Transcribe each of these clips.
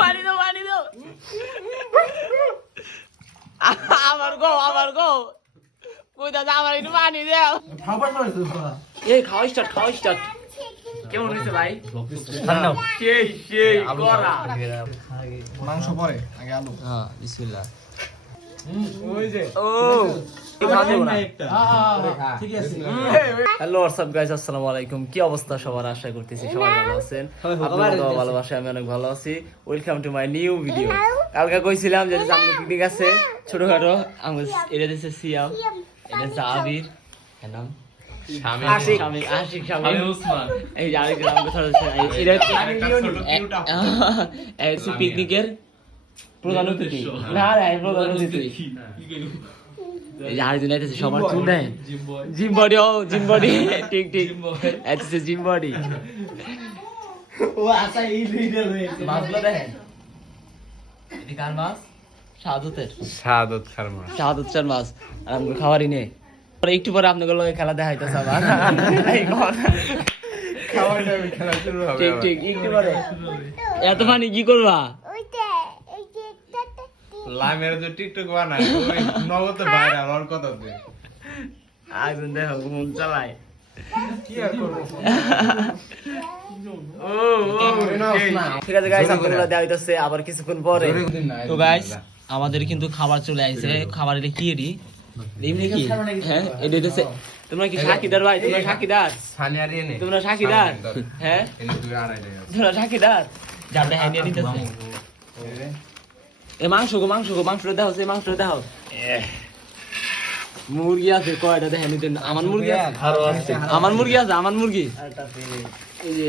পানি দাও আমার গো কই দাদা আমার একটু পানি দাও এই খাওয়া স্টার্ট কেমন হয়েছে ভাই সেই করা মাংস পরে আগে আলু হ্যাঁ বিসমিল্লাহ ওই যে হ্যালো হোয়াটসঅ্যাপ গাইস, আসসালামু আলাইকুম। কি অবস্থা সবার? আশা করতেছি সবাই ভালো আছেন। আপনাদের ভালোবাসা আমি অনেক ভালো আছি। Welcome to my new video. কালকে কইছিলাম যে সামনে পিকনিক আছে ছোটখাটো, আমি এটা দিছে সিয়াম, এটা হচ্ছে আবির, এর নাম আশিক এই যে আরেক নাম কথা হচ্ছে এটা হচ্ছে পিকনিকের প্রধান অতিথি। না প্রধান অতিথি আরেকজন আইতেছে, সবার চুল দেয় জিম বডি ঠিক আইতেছে জিম বডি। মাছগুলো দেখেন, এটি কার মাছ? শাহাদত খার মাছ। আর আমাকে খাবারই নেই। একটু পরে আপনাদের লগে খেলা দেখাইতেছে আবার ঠিক একটু পরে। এত পানি কি করবা? লামের যে টিকটক বানায় ওই নগদে ভাইরাল আর কত দে আগুন দেখো মন চালায়। কি আর করব ঠিক আছে গাইস, আপনারা দেওয়া হইতাছে আবার কিছুক্ষণ পরে। তো গাইস আমাদের কিন্তু খাবার চলে আইছে। খাবার এটা কি এডি এমনি কি? হ্যাঁ এটা হচ্ছে, তোমরা কি সাকিদার ভাই? তোমরা সাকিদার সানিয়ারি এনে তোমরা সাকিদার হ্যাঁ এনে দুই আড়াই টাকা তোমরা সাকিদার যাবে হ্যাঁ নিয়ে নিতেছে। এ মাংসটা দাও, সেই মাংসটা দাও। মুরগি আছে কয়টা দেখেন নিতেন? আমার মুরগি আছে, আমার মুরগি এই যে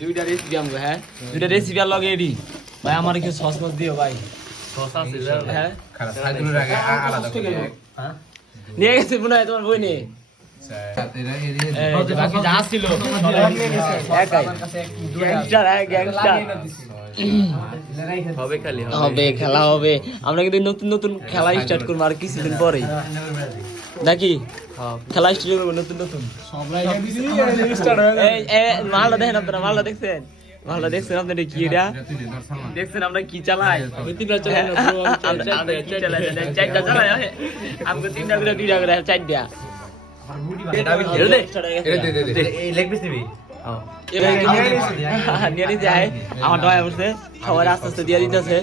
দুইটা রেসিপি আমগো। হ্যাঁ দুইটা রেসিপি আর লগে এডি ভাই। আমার কি সস দিও ভাই? সস আছে হ্যাঁ, খারাপ সাইদুলের আগে আলাদা করে হ্যাঁ নিয়ে গেছে বুনাই তোমার বই নে। বাকি যা ছিল গ্যাংস্টার হবে, খেলা হবে। আমরা কিন্তু নতুন খেলা স্টার্ট করবো আর কিছুদিন পরে নাকি? খেলা স্টার্ট করবো নতুন মালটা দেখেন আপনারা, মালটা দেখছেন আপনারা? কি এটা দেখছেন? আমরা কি চালাই? তিনটা চালাই, আমাকে তিনটা করে দুইটা করে চারটা আমার দয়া করছে, সবাই আস্তে আস্তে দিয়ে দিতেছে।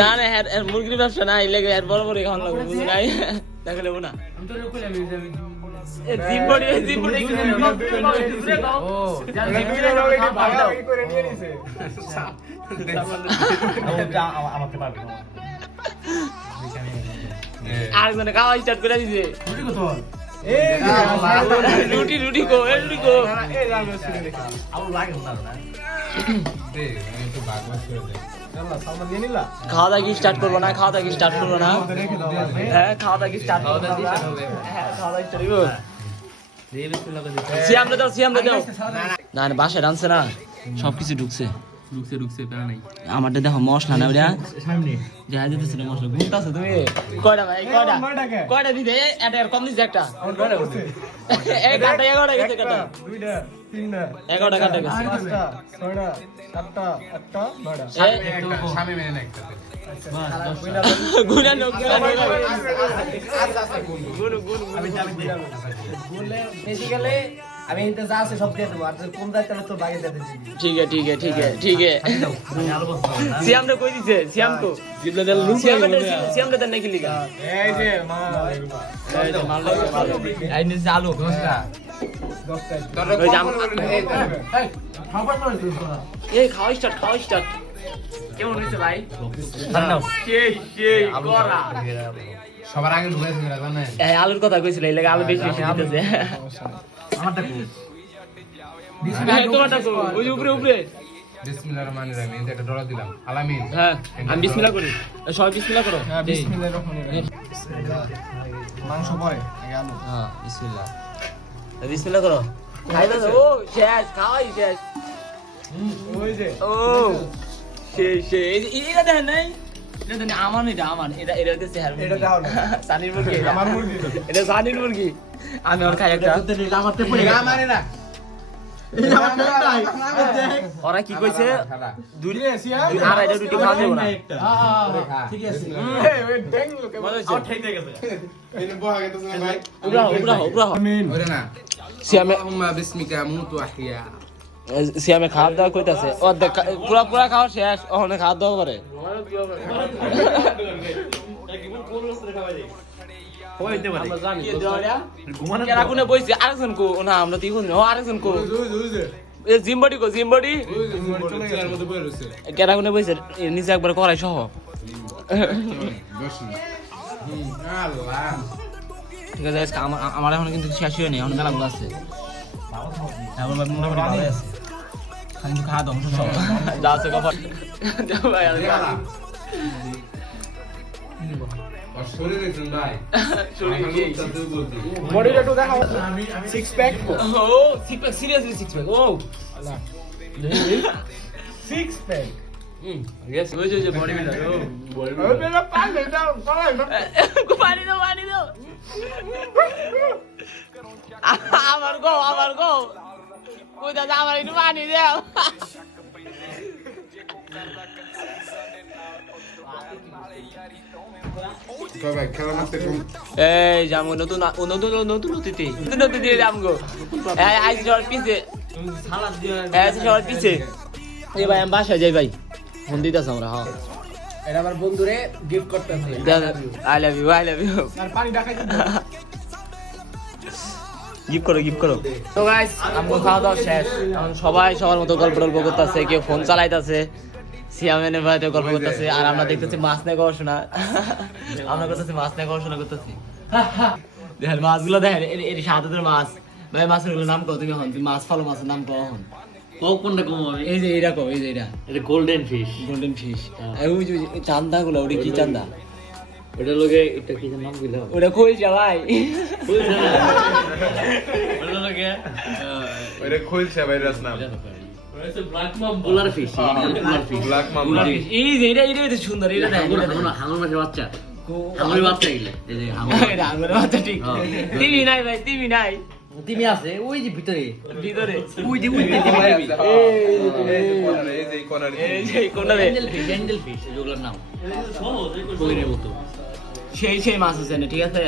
না না মুরগির ব্যবসা নাই, লেগে বড় বড় খাওয়ান লাগবে, বুঝি নাই দেখা লেবো না। আরেকজনে খাওয়া স্টার্ট করে দিছে। রুটি কো খাওয়া দাওয়া কি স্টার্ট করবো না? হ্যাঁ খাওয়া দাওয়া কি স্টার্ট করবো? হ্যাঁ খাওয়া দাওয়া স্টার্ট করবো। সিয়ামরে দাও না বাসায় রানছে না, সবকিছু ঢুকছে প্যারা নাই। আমারটা দেখো মশলা না ওটা দেখা যেতেছে না, মশলা ঘুরতেছে। তুমি কয়টা ভাই? কয়টা দিতে? এটা কম দিচ্ছে একটা। এই কাটা 11টা গেছে, কাটা 11টা কাটা গেছে। 5টা 6টা 7টা 8টা 9টা স্বামী মেনে না একটা গুনা বেসিক্যালি আমি এটা যা আছে সব দিয়ে দেবো, আর কোন দায়িত্ব তো বাকি দিয়ে দিচ্ছি। ঠিক সিয়াম রে কই দিছে? সিয়াম তো সিয়াম রে নাকি লিখা এই যে মাল আই নিছে আলু 10টা ওই জাম। এই খাওয়া স্টার্ট কেমন হইছে ভাই? সেই করা সবার আগে ঢুকাইছে জানেন। এই আলুর কথা কইছিল, এই লাগে আলু বেশি দিতেছে। আমারটা কো তোমারটা কো ওই উপরে বিসমিল্লাহির রহমানির রহিম। এই একটা ডলা দিলাম আলামিন। হ্যাঁ আমি বিসমিল্লাহ করি, সবাই বিসমিল্লাহ করো। হ্যাঁ বিসমিল্লাহির রহমানির রহিম। মাংস পরে আগে আলু। হ্যাঁ বিসমিল্লাহ করো। খাই দাও। ও শেষ, খাওয়াই শেষ। ওই যে ও সেই এটা দেখেন নাই? এটা দেখেন আমার এটা হচ্ছে এটা দাও না। সানির মুরগি, আমার মুরগি এটা সানির মুরগি। আমি ওর খাই একটা আমারতে পড়ে আমারে না ওরা কি কইছে দুই সিয়া আড়াইটা রুটি খাওয়া যাবে না ঠিক আছে ওই ড্যাং লোকে আর ঠিক হয়ে গেছে এনে বহা গেছে না ভাই উবরা ওরে না সিয়ামে আল্লাহুম্মা বিসমিকা মুতু আহিয়া সিয়ামে খাওয়া দাওয়া কইতাছে ও পুরা পুরা খাওয়া শেষ ওখানে খাওয়া দাওয়া করে কেরা কোনে বইছে আরেকজন কো না আমরা তো ইগুন আরেকজন কো এ জিম্বডি কো জিম্বডি চেয়ার মধ্যে বসে রইছে কেরা কোনে বইছে এর নিচে একবার করাই সহ বসুন আল্লাহ ঠিক আছে আজকে আমার এখন কিন্তু শেষ হয়নি এখন মেলাগুলো আছে এখন ভাই মোটামুটি ভালো আছে খালি খাওয়া দাও সব যা আছে কপাল যাও ভাই আর আর শরীর দেখুন ভাই শরীর কি বডিটা একটু দেখাও সিক্স প্যাক ও six pack seriously six pack ও সিক্স প্যাক ইয়েস ওই যে বডি বিল্ডার ও ওই বেলা পানি দাও পানি দাও আমার গো কই দাদা আমার একটু পানি দাও ভাই খেলা মারতে কম এই জামগো নতুন অতিথি জামগো এই আইস জল পিছে সালাদ দিয়ে আইস জল পিছে এই ভাই আমি বাসা যাই ভাই ফোন দিতাছ আমরা হ্যাঁ এটা আমার বন্ধুরে গিফট করতেছে আই লাভ ইউ আর পানি দেখাই গিফট করো তো গাইস আমগো খাওয়া দাওয়া শেষ এখন সবাই সবার মতো গল্প করতেছে কেউ ফোন চালাইতাছে সিয়ামেনের ভাইতে গল্প করতেছে আর আমরা দেখতেছি মাছ নিয়ে গবেষণা আমরা করতেছি মাছ নিয়ে গবেষণা করতেছি দেখেন মাছগুলো দেখেন এর সাদাদের মাছ ভাই মাছের নাম কত তুমি হন তুমি মাছ ফলো মাছের নাম কখন কোনটা কম হবে এই যে এরকম এই যে এটা এটা গোল্ডেন ফিশ গোল্ডেন ফিশ ওই যে চান্দা গুলো ওটা কি চান্দা ওটা লোকে এটা কি নাম দিল ওটা কইছা ভাই ওটা লোকে ওরে খুলছে ভাই রাসনাম ব্ল্যাক মাম বুলার ফিশ বুলার ফিশ ব্ল্যাক মাম এই যে এটা সুন্দর এটা দেখ হাঙর মাছের বাচ্চা হাঙর বাচ্চা গিলে এই যে হাঙর এটা আমার বাচ্চা ঠিক টিভি নাই ভাই টিভি নাই টিভি আছে ওই যে ভিতরে ভিতরে ওই যে টিভি এই যে কোনার এই যে কোনটা রে হ্যান্ডেল ফিশ এগুলোর নাম কইরে মতো সেই মাছ আছে না ঠিক আছে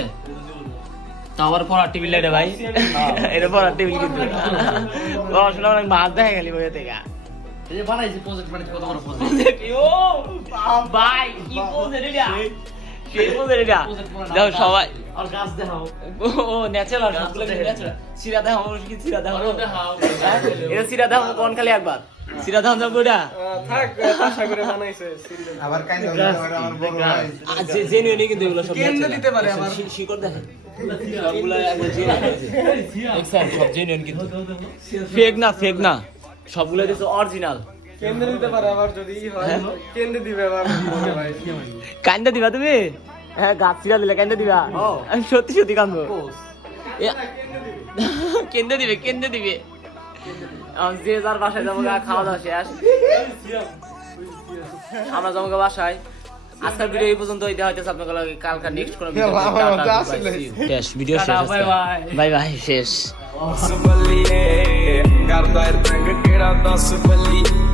তাওয়ার পর টিভি লাইটে ভাই এটা পর টিভি কিন্তু পড়াশোনা অনেক মাছ দেখা গেলি বইয়ে থেকে এই যে বানাইছে প্রজেক্ট মানে কত বড় প্রজেক্ট ও ভাই কি বলছে এটা সেই বলছে এটা দেখো সবাই আর গাছ দেখাও ও ন্যাচারাল সবগুলো ন্যাচারাল সিরা দাও আমার কি সিরা দাও দেখাও এটা সিরা দাও কোন খালি একবার সিরা দাও যাবো এটা থাক আশা করে বানাইছে আবার কাইন্দা আমার বড় ভাই যে জেনুইন কিন্তু এগুলো সব কেন্দ্র দিতে পারে আবার। শিকড় দেখেন সবগুলো একবার জেনুইন এক্সাক্ট সব জেনুইন কিন্তু ফেক না সবগুলো দেখো অরিজিনাল কেন্দ্র দিতে পারে আবার যদি হয় কেন্দ্র দিবে আবার ভাই কান্দা দিবা তুমি হ্যাঁ গাছ ছিড়া দিলে কান্দা দিবা আমি সত্যি কান্দবো কেন্দ্র দিবে যে যার বাসায় যাবো খাওয়া দাওয়া শেষ আমরা যাবো বাসায় আজকের ভিডিও এই পর্যন্ত দেওয়া হইতেছে আপনাদের কালকে নেক্সট কোনো ভিডিও শেষ বাই বাই শেষ ਦੱਸ ਬੱਲੀਏ ਕਰਦਾ ਰੰਗ ਕਿਹੜਾ ਦੱਸ ਬੱਲੀ